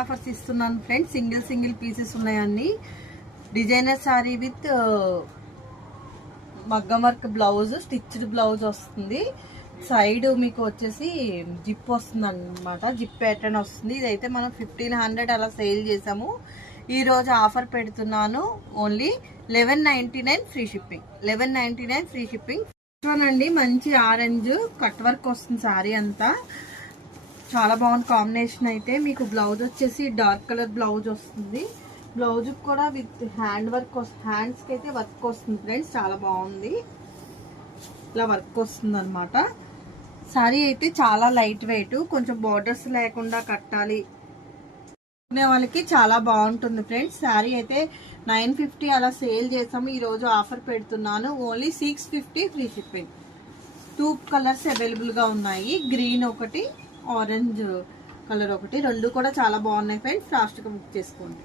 Offers ఇస్తున్నాను friends. Single pieces ఉన్నాయండి. Designer sorry with మగ్గం వర్క్ బ్లౌజ్, స్టిచ్డ్ బ్లౌజ్ వస్తుంది. సైడ్ మీకు వచ్చేసి జిప్ వస్తుంది అనమాట, జిప్ ప్యాటర్న్ వస్తుంది. ఇదైతే మనం 1500 అలా సేల్ చేసాము. ఈ రోజు ఆఫర్ పెడుతున్నాను. Only 1199 free shipping. 1199 free shipping. అండి మంచి ఆరెంజ్ కట్ వర్క్ వస్తుంది సారీ అంతా. చాలా బాగుంది కాంబినేషన్. అయితే మీకు బ్లౌజ్ వచ్చేసి డార్క్ కలర్ బ్లౌజ్ వస్తుంది. బ్లౌజ్ కూడా విత్ హ్యాండ్ వర్క్, హ్యాండ్స్ కి అయితే వర్క్ వస్తుంది ఫ్రెండ్స్. చాలా బాగుంది, ఇలా వర్క్ వస్తుంది అనమాట. సారీ అయితే చాలా లైట్ వెయిట్, కొంచెం బార్డర్స్ లేకుండా కట్టాలి అనే వాళ్ళకి చాలా బాగుంటుంది ఫ్రెండ్స్. సారీ అయితే 950 అలా సేల్ చేసాము. ఈ రోజు ఆఫర్ పెడుతున్నాను. Only 650 free shipping. 2 colours available గా ఉన్నాయి. గ్రీన్ ఒకటి, ఆరెంజ్ కలర్ ఒకటి. రెండు కూడా చాలా బాగున్నాయి ఫ్రెండ్స్. ఫాస్ట్ గా బుక్ చేసుకోండి.